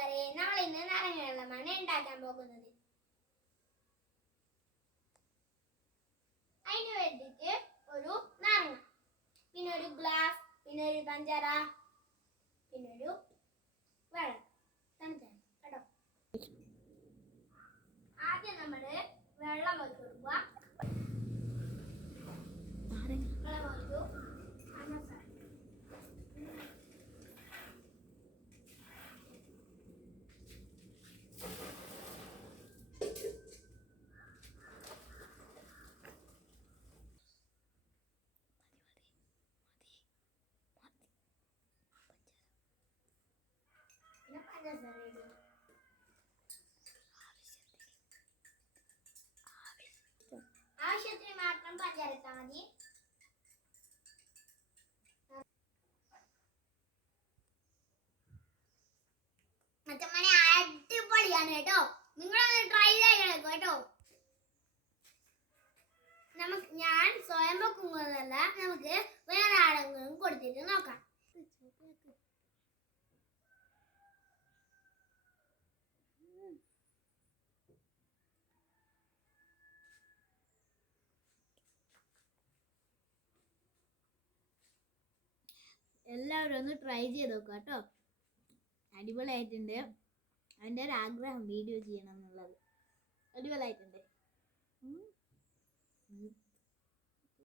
കൂട്ടുകാരെ, നമ്മൾ ഇന്ന് നാരങ്ങ വെള്ളമാണ് ഉണ്ടാക്കാൻ പോകുന്നത്. അതിന് വേണ്ടിയിട്ട് ഒരു നാരങ്ങ, പിന്നെ ഒരു ഗ്ലാസ്, പിന്നെ ഒരു പഞ്ചാര, പിന്നെ ഒരു വെള്ളം കേട്ടോ. ആദ്യം നമ്മള് വെള്ളം ഒഴിച്ചു കൊടുക്കുക. വെള്ളം ഒഴിച്ചു ആവശ്യത്തിന് മാത്രം പഞ്ചാര ഇട്ടാൽ മതി. മച്ചമ്മനെ അടിപൊളിയാണ് കേട്ടോ. നിങ്ങളൊന്ന് ട്രൈ ചെയ്യണം കേട്ടോ. ഞാൻ സ്വയം വെക്കുന്നതല്ല, നമുക്ക് വേറെ ആരെങ്കിലും കൊടുത്തിട്ട് നോക്കാം. എല്ലാവരും ഒന്ന് ട്രൈ ചെയ്ത് നോക്കുക കേട്ടോ. അടിപൊളിയായിട്ടുണ്ട്. അതിൻ്റെ ഒരു ആഗ്രഹം വീഡിയോ ചെയ്യണം എന്നുള്ളത്. അടിപൊളിയായിട്ടുണ്ട്.